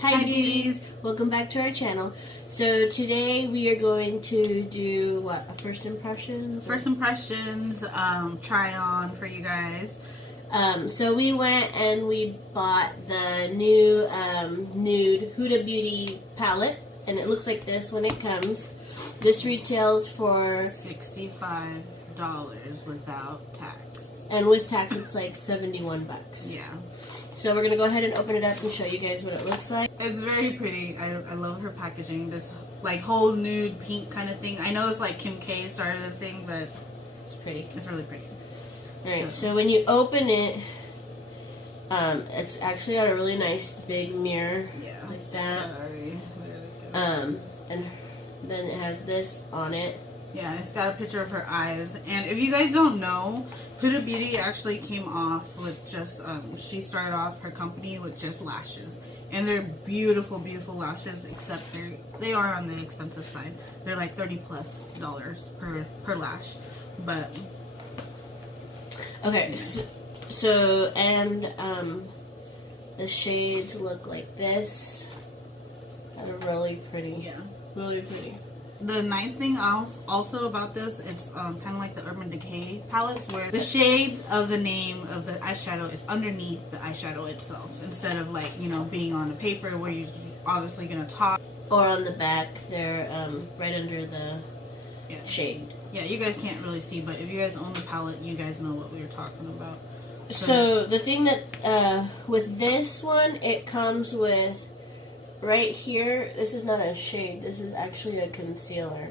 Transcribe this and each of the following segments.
Hi beauties! Welcome back to our channel. So today we are going to do what? A first impressions? First impressions, try on for you guys. So we went and we bought the new Nude Huda Beauty palette, and it looks like this when it comes. This retails for $65 without tax. And with tax it's like 71 bucks. Yeah. So we're going to go ahead and open it up and show you guys what it looks like. It's very pretty. I love her packaging. This like whole nude pink kind of thing. I know it's like Kim K started a thing, but it's pretty. It's really pretty. Alright, so when you open it, it's actually got a really nice big mirror. Yeah. Like that. Sorry. And then it has this on it. Yeah, it's got a picture of her eyes. And if you guys don't know, Huda Beauty actually came off with just, she started off her company with just lashes. And they're beautiful, beautiful lashes, except they are on the expensive side. They're like $30+ per lash. But, okay, so the shades look like this. They're really pretty. Yeah. Really pretty. The nice thing also about this, it's kind of like the Urban Decay palettes, where the shade of the name of the eyeshadow is underneath the eyeshadow itself, instead of like, you know, being on the paper where you're obviously going to talk. Or on the back, they're right under the shade. Yeah, you guys can't really see, but if you guys own the palette, you guys know what we were talking about. So the thing that, with this one, it comes with right here, this is not a shade, this is actually a concealer,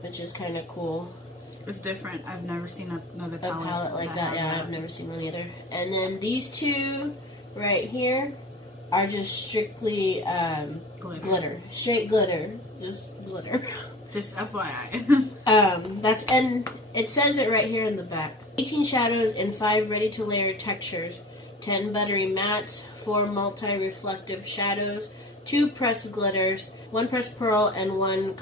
which is kind of cool. It's different. I've never seen another palette like that. Yeah, I've never seen one either. And then these two right here are just strictly glitter. Straight glitter. Just glitter. Just FYI. And it says it right here in the back. 18 shadows and 5 ready-to-layer textures. 10 buttery mattes, 4 multi-reflective shadows, 2 pressed glitters, 1 pressed pearl, and 1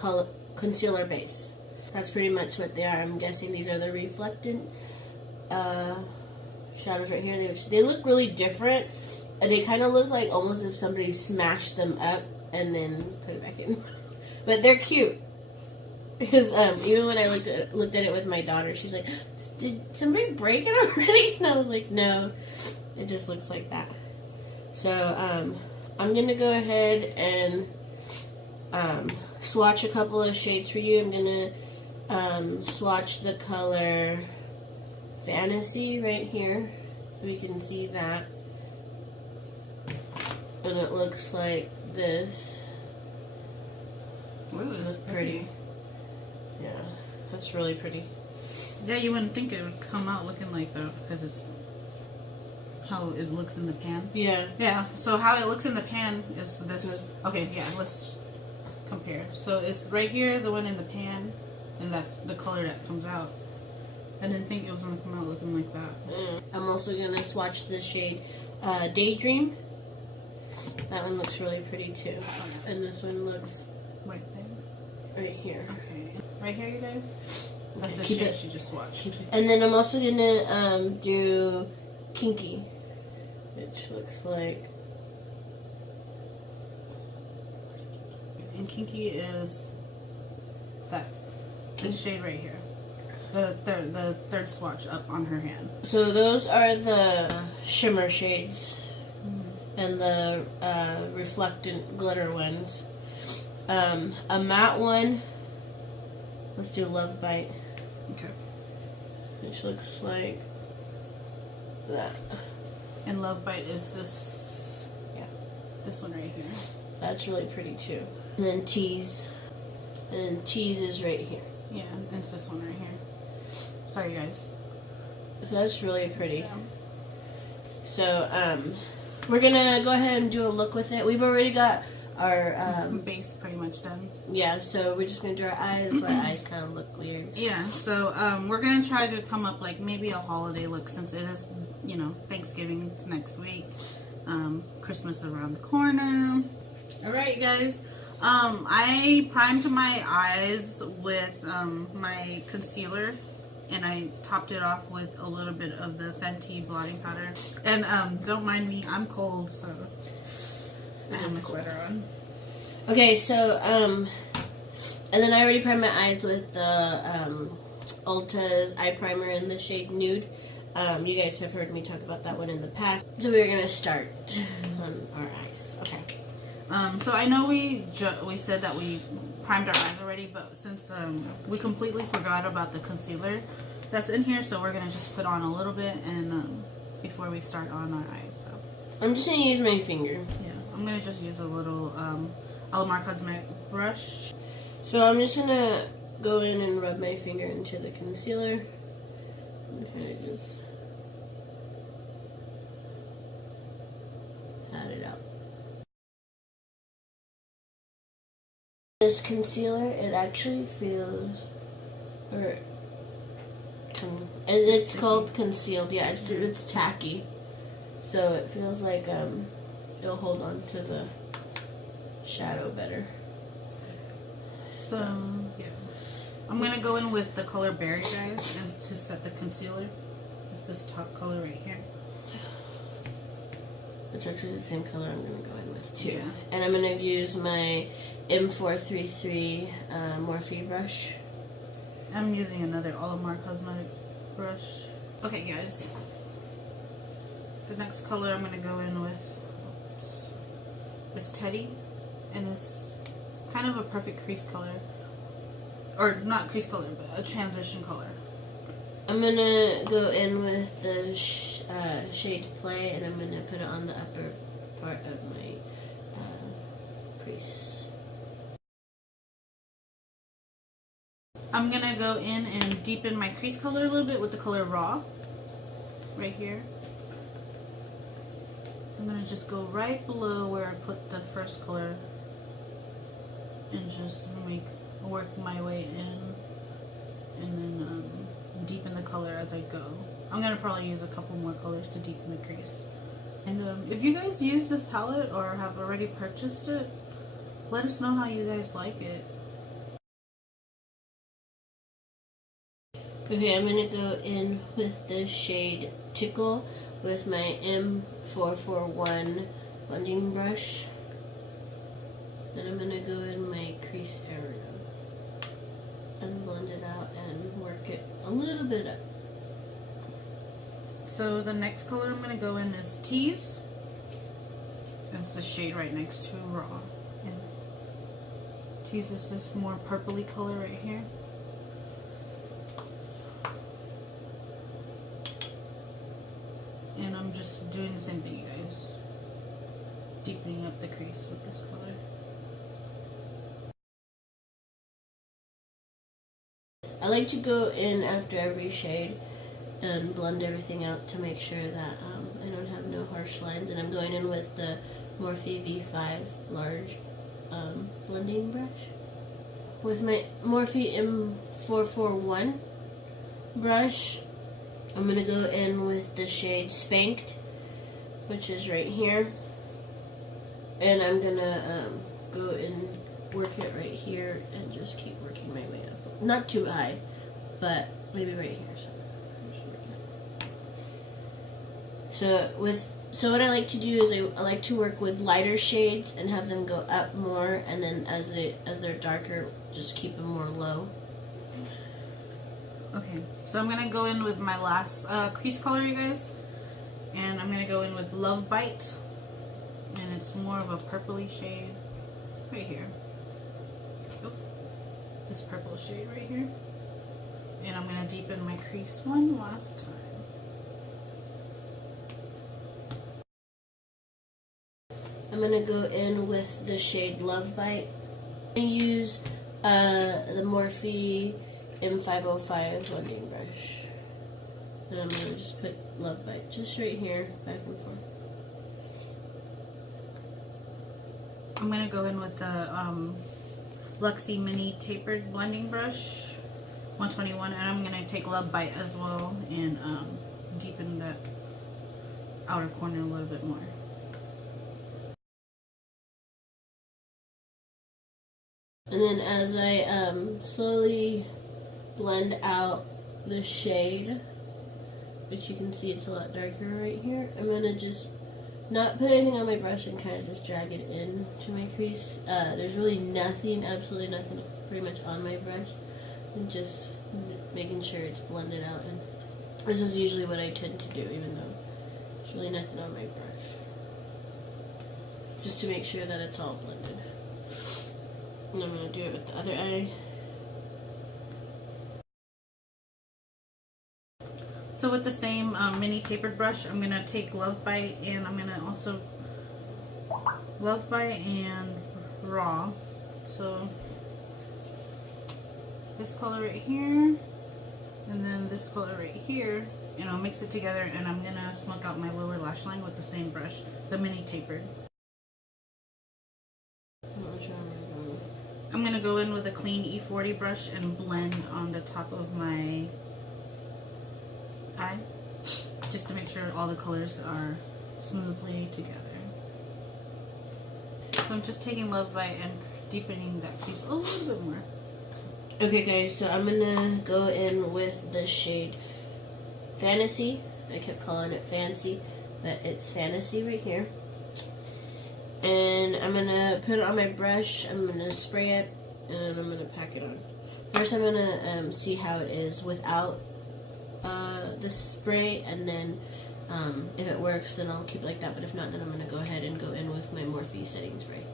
concealer base. That's pretty much what they are. I'm guessing these are the reflectant shadows right here. They look really different. They kind of look like almost if somebody smashed them up and then put it back in. But they're cute. Because even when I looked at it with my daughter, she's like, "Did somebody break it already?" And I was like, "No, it just looks like that." So I'm going to go ahead and swatch a couple of shades for you. I'm going to swatch the color Fantasy right here so we can see that. And it looks like this. Ooh, that's pretty. Yeah, that's really pretty. Yeah, you wouldn't think it would come out looking like that because it's how it looks in the pan. Yeah. Yeah, so how it looks in the pan is this. Okay, yeah, let's compare. So it's right here, the one in the pan, and that's the color that comes out. I didn't think it was going to come out looking like that. I'm also going to swatch the shade Daydream. That one looks really pretty too. And this one looks right there. Right here. Okay. Right here, you guys? That's the Keep shade it. she just swatched. And then I'm also going to do Kinky, which looks like... And Kinky is this shade right here. The third swatch up on her hand. So those are the shimmer shades and the reflectant glitter ones. A matte one, let's do Love Bite. Okay. Which looks like that. And Love Bite is this, this one right here. That's really pretty too. And then Tease. And Tease is right here. Yeah, and it's this one right here. Sorry, guys. So that's really pretty. Yeah. So, we're gonna go ahead and do a look with it. We've already got our base pretty much done. Yeah, so we're just gonna do our eyes. So our eyes kind of look weird. Yeah, so we're gonna try to come up like maybe a holiday look since it is, you know, Thanksgiving next week, Christmas around the corner. All right, guys. I primed my eyes with my concealer, and I topped it off with a little bit of the Fenty blotting powder. And don't mind me, I'm cold, so I have my sweater on. Okay, so, and then I already primed my eyes with the Ulta's eye primer in the shade Nude. You guys have heard me talk about that one in the past. So we're going to start on our eyes. Okay. So I know we said that we primed our eyes already, but since we completely forgot about the concealer that's in here, so we're going to just put on a little bit and before we start on our eyes. So I'm just going to use my finger. Yeah, I'm going to just use a little Alamar Cosmetic brush. So I'm just going to go in and rub my finger into the concealer. And kind of just pat it out. This concealer, it actually feels, it's called concealed. Yeah, it's tacky, so it feels like it'll hold on to the shadow better. So yeah, I'm gonna go in with the color Berry, guys, and to set the concealer. It's this top color right here. It's actually the same color I'm gonna go in with too. Yeah. And I'm gonna use my M433 Morphe brush. I'm using another Alamar Cosmetics brush. Okay, guys. The next color I'm gonna go in with is Teddy, and it's kind of a perfect crease color, or not crease color, but a transition color. I'm gonna go in with the shade Play, and I'm gonna put it on the upper part of my crease. I'm gonna go in and deepen my crease color a little bit with the color Raw, right here. I'm gonna just go right below where I put the first color and just work my way in, and then deepen the color as I go. I'm gonna probably use a couple more colors to deepen the crease. And if you guys use this palette or have already purchased it, let us know how you guys like it. Okay, I'm gonna go in with the shade Tickle with my M441 blending brush. Then I'm gonna go in my crease area and blend it out and work it a little bit up. So the next color I'm gonna go in is Tease. It's the shade right next to Raw. And Tease is this more purpley color right here. And I'm just doing the same thing, you guys. Deepening up the crease with this color. I like to go in after every shade and blend everything out to make sure that I don't have no harsh lines. And I'm going in with the Morphe V5 large blending brush. With my Morphe M441 brush, I'm going to go in with the shade Spanked, which is right here. And I'm going to go and work it right here and just keep working my way up. Not too high, but maybe right here. So what I like to do is I like to work with lighter shades and have them go up more, and then as they're darker, just keep them more low. Okay, so I'm gonna go in with my last crease color, you guys, and I'm gonna go in with Love Bite, and it's more of a purpley shade right here. Oh, this purple shade right here, and I'm gonna deepen my crease one last time. I'm gonna go in with the shade Love Bite. I use the Morphe M505 blending brush. And I'm gonna just put Love Bite just right here, back and forth. I'm gonna go in with the Luxie Mini Tapered Blending Brush, 121, and I'm gonna take Love Bite as well and deepen that outer corner a little bit more. And then as I slowly blend out the shade, which you can see it's a lot darker right here, I'm gonna just not put anything on my brush and kind of just drag it in to my crease. There's really nothing, absolutely nothing pretty much on my brush. And just making sure it's blended out. And this is usually what I tend to do, even though there's really nothing on my brush. Just to make sure that it's all blended. And I'm going to do it with the other eye. So with the same mini tapered brush, I'm going to take Love Bite, and I'm going to also Love Bite and Raw. So this color right here, and then this color right here, and I'll mix it together, and I'm going to smoke out my lower lash line with the same brush, the mini tapered. I'm going to go in with a clean E40 brush and blend on the top of my eye, just to make sure all the colors are smoothly together. So I'm just taking Love Bite and deepening that crease a little bit more. Okay guys, so I'm gonna go in with the shade Fantasy. I kept calling it Fancy, but it's Fantasy right here. And I'm gonna put it on my brush, I'm gonna spray it, and I'm gonna pack it on. First I'm gonna see how it is without the spray, and then if it works then I'll keep it like that, but if not then I'm gonna go ahead and go in with my Morphe setting spray.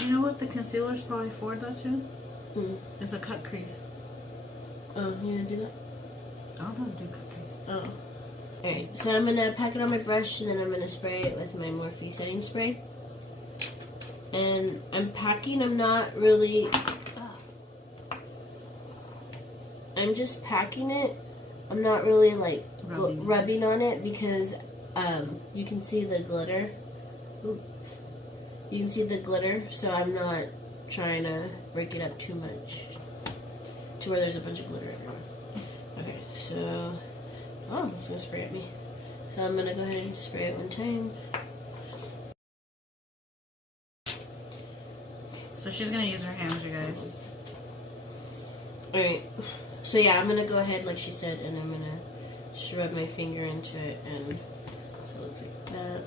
You know what the concealer is probably for though too? It's a cut crease. Oh, you gonna do that? I don't know how to do cut crease. Oh. Alright, so I'm gonna pack it on my brush and then I'm gonna spray it with my Morphe setting spray. And I'm packing, I'm not really, I'm just packing it. I'm not really like rubbing on it because you can see the glitter. Ooh. You can see the glitter, so I'm not trying to break it up too much to where there's a bunch of glitter everywhere. Okay, so, oh, it's gonna spray at me. So I'm gonna go ahead and spray it one time. So she's gonna use her hands, you guys. Alright, so yeah, I'm gonna go ahead like she said, and I'm gonna just rub my finger into it, and so it looks like that.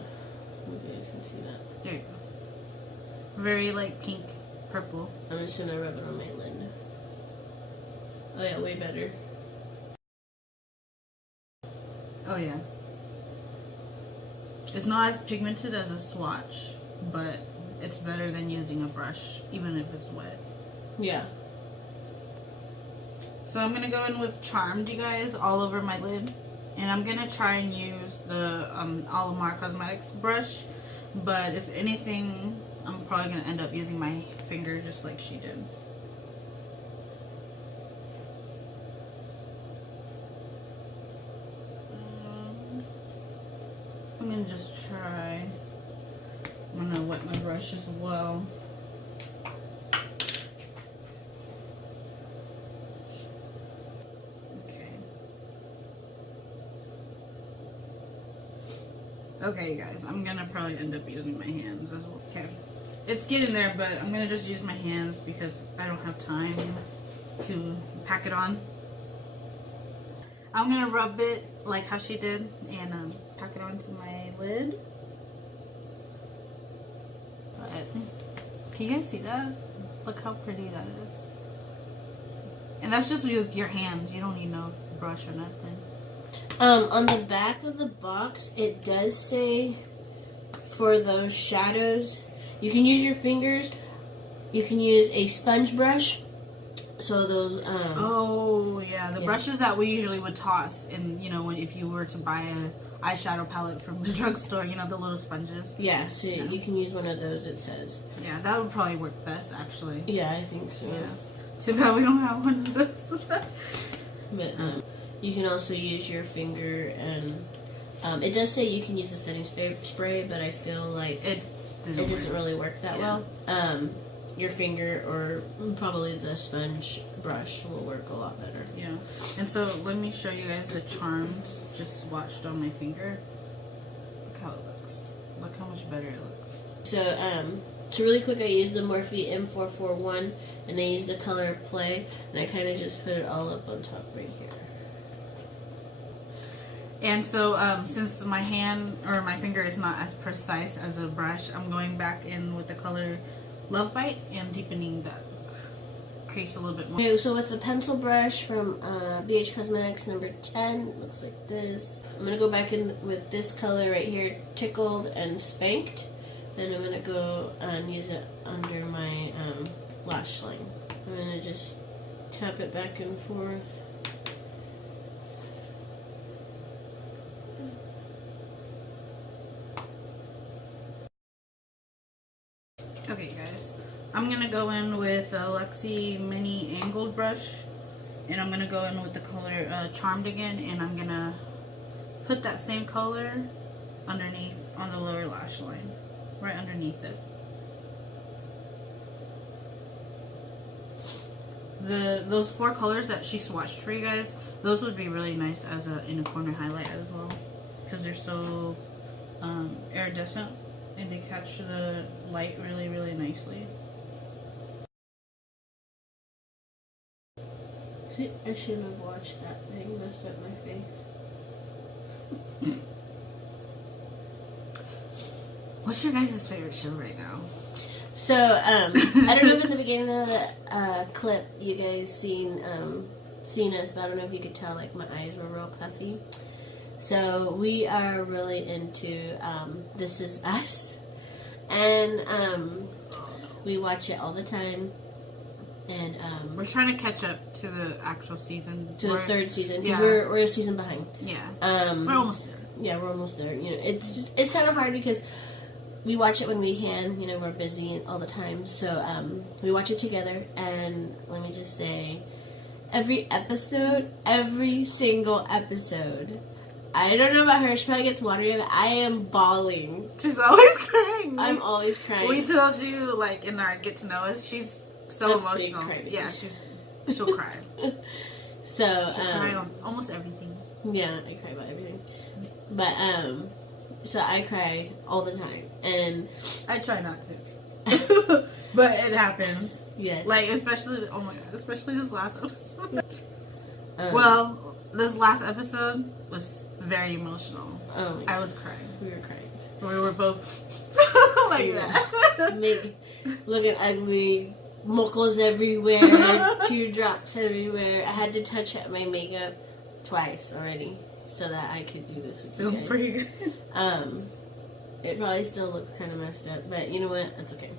You guys can see that. There you go. Very like pink, purple. I'm just gonna rub it on my lid. Oh yeah, way better. Oh yeah. It's not as pigmented as a swatch, but it's better than using a brush, even if it's wet. Yeah. So I'm gonna go in with Charmed, you guys, all over my lid, and I'm gonna try and use the Alamar Cosmetics brush. But if anything, I'm probably gonna end up using my finger just like she did. I'm gonna just try. I'm gonna wet my brush as well. Okay, you guys, I'm gonna probably end up using my hands as well. Okay, it's getting there, but I'm gonna just use my hands because I don't have time to pack it on. I'm gonna rub it like how she did and pack it onto my lid. But can you guys see that? Look how pretty that is. And that's just with your hands. You don't need no brush or nothing. On the back of the box, it does say for those shadows, you can use your fingers, you can use a sponge brush. So those, oh yeah, the brushes that we usually would toss, and you know, if you were to buy an eyeshadow palette from the drugstore, you know, the little sponges. Yeah, so you can use one of those, it says. Yeah, that would probably work best, actually. Yeah, I think so. Yeah. Too bad we don't have one of those. But, you can also use your finger, and it does say you can use the setting spray, but I feel like it doesn't really work that well. Your finger or probably the sponge brush will work a lot better. Yeah. And so let me show you guys the Charmed just swatched on my finger. Look how it looks. Look how much better it looks. So So really quick, I used the Morphe M441, and I used the color Play, and I kind of just put it all up on top right here. And so, since my hand or my finger is not as precise as a brush, I'm going back in with the color Love Bite and deepening that crease a little bit more. Okay, so with the pencil brush from BH Cosmetics number 10, it looks like this. I'm going to go back in with this color right here, Tickled and Spanked. Then I'm going to go and use it under my lash line. I'm going to just tap it back and forth. Okay guys, I'm going to go in with a Luxie mini angled brush, and I'm going to go in with the color Charmed again, and I'm going to put that same color underneath on the lower lash line, right underneath it. Those 4 colors that she swatched for you guys, those would be really nice as a inner corner highlight as well, because they're so iridescent. And they catch the light really, really nicely. See, I shouldn't have watched that thing, messed up my face. What's your guys' favorite show right now? So, I don't know if in the beginning of the clip you guys seen us, but I don't know if you could tell, like, my eyes were real puffy. So we are really into This Is Us, and we watch it all the time. And we're trying to catch up to the actual season, to the 3rd season, because yeah. we're a season behind. Yeah, we're almost there. Yeah, we're almost there. You know, it's kind of hard because we watch it when we can. You know, we're busy all the time, so we watch it together. And let me just say, every single episode. I don't know about her. She probably gets watery, but I am bawling. She's always crying. I'm always crying. We told you, like, in our Get to Know Us, she's so emotional. Yeah, she'll cry. So, she'll cry on almost everything. Yeah, I cry about everything. But, so I cry all the time. And I try not to. But it happens. Yes. Like, especially, oh my god, especially this last episode. Well, this last episode was very emotional. Oh, I was crying. We were crying. We were both like that. Looking ugly, mochos everywhere, teardrops everywhere. I had to touch up my makeup twice already so that I could do this with you guys. Pretty good. It probably still looks kind of messed up, but you know what? That's okay.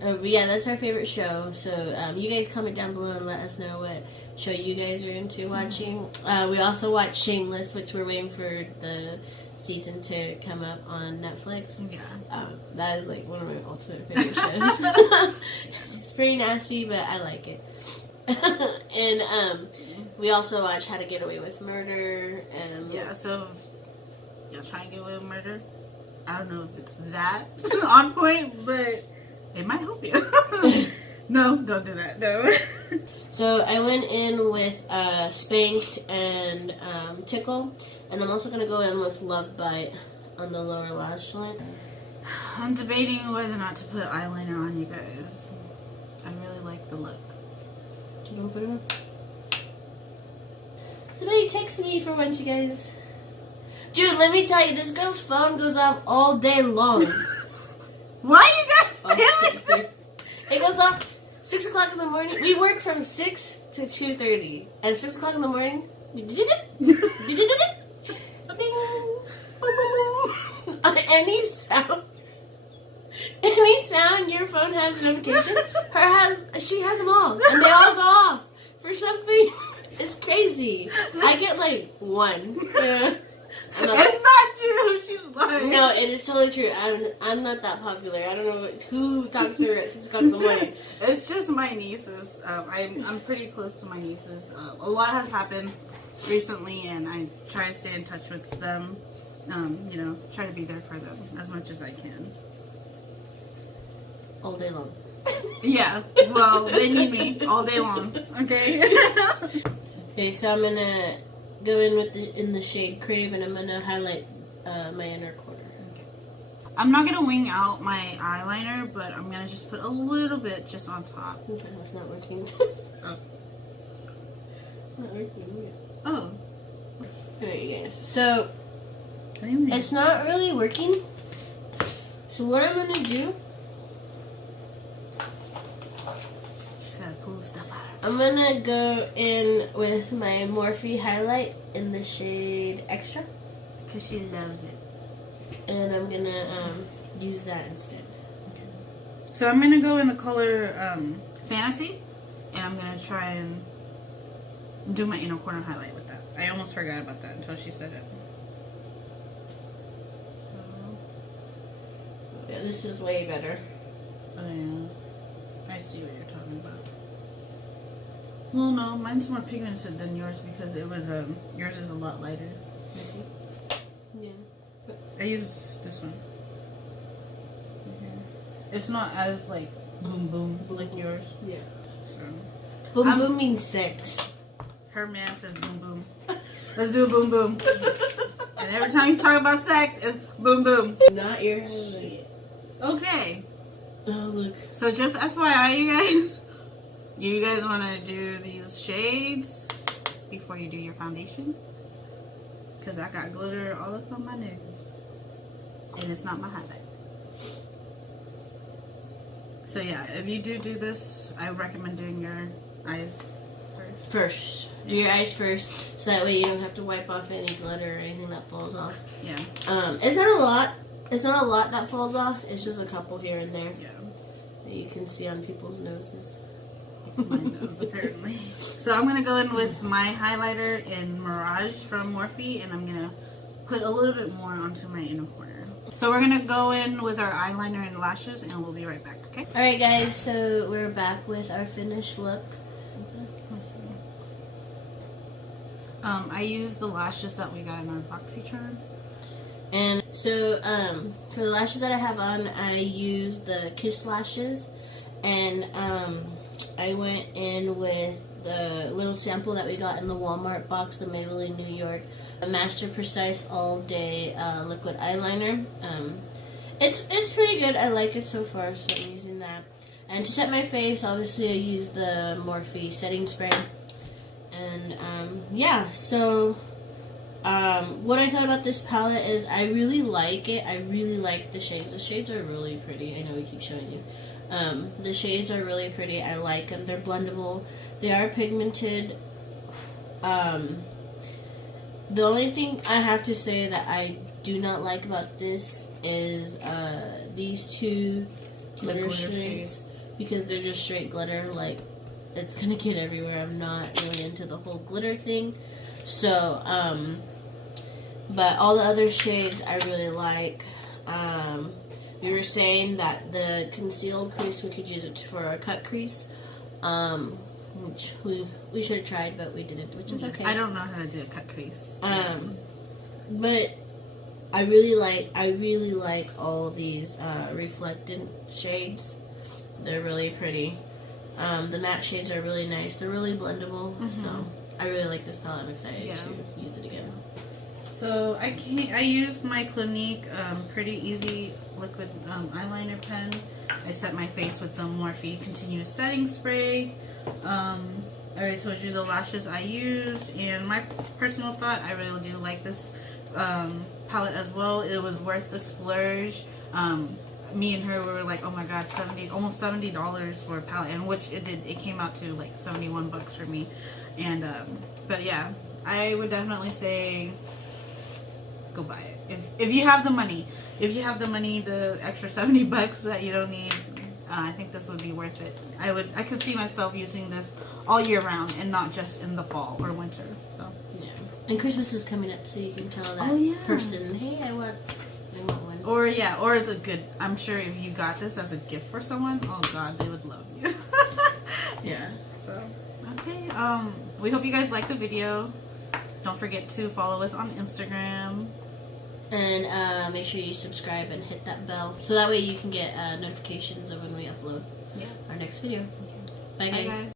But yeah, that's our favorite show. So you guys comment down below and let us know what show you guys are into watching. We also watch Shameless, which we're waiting for the season to come up on Netflix. Yeah. That is like one of my ultimate favorite shows. It's pretty nasty, but I like it. And we also watch How to Get Away with Murder. And yeah, so you'll try and get away with murder. I don't know if it's that on point, but it might help you. No, don't do that. No. So I went in with Spanked and Tickle, and I'm also going to go in with Love Bite on the lower lash line. I'm debating whether or not to put eyeliner on, you guys. I really like the look. Do you want to put it on? Somebody text me for once, you guys. Dude, let me tell you, this girl's phone goes off all day long. Why you guys doing it? It goes off 6 o'clock in the morning. We work from 6 to 2:30. At 6 o'clock in the morning, any sound your phone has a notification, she has them all. And they all go off for something. It's crazy. I get like one. It's not true. She's lying. No, it is totally true. I'm not that popular. I don't know who talks to her at 6 o'clock in the morning. It's just my nieces. I'm pretty close to my nieces. A lot has happened recently, and I try to stay in touch with them. You know, try to be there for them as much as I can. All day long. Yeah. Well, they need me all day long. Okay. Okay, so I'm gonna go in with in the shade Crave, and I'm gonna highlight my inner corner. Okay. I'm not gonna wing out my eyeliner, but I'm gonna just put a little bit just on top. Okay, that's not working. Oh. It's not working yet. Oh. Alright guys, so it's not really working. So what I'm gonna do, just gotta pull stuff out. I'm gonna go in with my Morphe highlight in the shade Extra. Because she loves it. And I'm gonna use that instead. So I'm gonna go in the color Fantasy, and I'm gonna try and do my inner corner highlight with that. I almost forgot about that until she said it. Yeah, this is way better. Oh yeah, I see what you're talking about. Well, no, mine's more pigmented than yours because it was yours is a lot lighter. You see? Yeah. I use this one. It's not as like boom boom like yours. Yeah. So Boom boom means sex. her man says boom boom. Let's do a boom boom. And every time you talk about sex, it's boom boom. Not your highlight. Okay. Oh look. So just FYI, you guys want to do these shades before you do your foundation? Because I got glitter all up on my nose. And it's not my highlight. So yeah, if you do this, I recommend doing your eyes first. First. Do your eyes first, so that way you don't have to wipe off any glitter or anything that falls off. Yeah. It's not a lot. It's not a lot that falls off. It's just a couple here and there. Yeah. That you can see on people's noses. My nose, apparently. So I'm going to go in with my highlighter in Mirage from Morphe, and I'm going to put a little bit more onto my inner corner. So we're going to go in with our eyeliner and lashes, and we'll be right back, okay? Alright guys, so we're back with our finished look. I used the lashes that we got in our BoxyCharm. And so, for the lashes that I have on, I used the Kiss lashes. And, I went in with the little sample that we got in the Walmart box, the Maybelline New York Master Precise All Day Liquid Eyeliner. It's pretty good. I like it so far, so I'm using that. And to set my face, obviously I used the Morphe setting spray. And, yeah, so, what I thought about this palette is I really like it. I really like the shades. The shades are really pretty. I know we keep showing you. The shades are really pretty. I like them. They're blendable. They are pigmented. The only thing I have to say that I do not like about this is these two glitter shades, because they're just straight glitter. Like, it's gonna get everywhere. I'm not really into the whole glitter thing. So, but all the other shades I really like. You were saying that the concealed crease, we could use it for a cut crease, which we should have tried, but we didn't, which is okay. I don't know how to do a cut crease. But I really like all these reflectant shades. They're really pretty. The matte shades are really nice. They're really blendable. So I really like this palette. I'm excited to use it again. So I used my Clinique Pretty Easy liquid eyeliner pen. I set my face with the Morphe Continuous Setting Spray. I already told you the lashes I used, and my personal thought, I really do like this palette as well. It was worth the splurge. Me and her were like, oh my god, almost $70 for a palette, and which it did. It came out to like 71 bucks for me. And but yeah, I would definitely say go buy it if you have the money. If you have the money, the extra 70 bucks that you don't need, I think this would be worth it. I could see myself using this all year round and not just in the fall or winter. So yeah. And Christmas is coming up, so you can tell that person, hey, I want one. Or it's a good. I'm sure if you got this as a gift for someone, oh god, they would love you. Yeah. So okay. We hope you guys like the video. Don't forget to follow us on Instagram. And make sure you subscribe and hit that bell, so that way you can get notifications of when we upload our next video. Bye guys.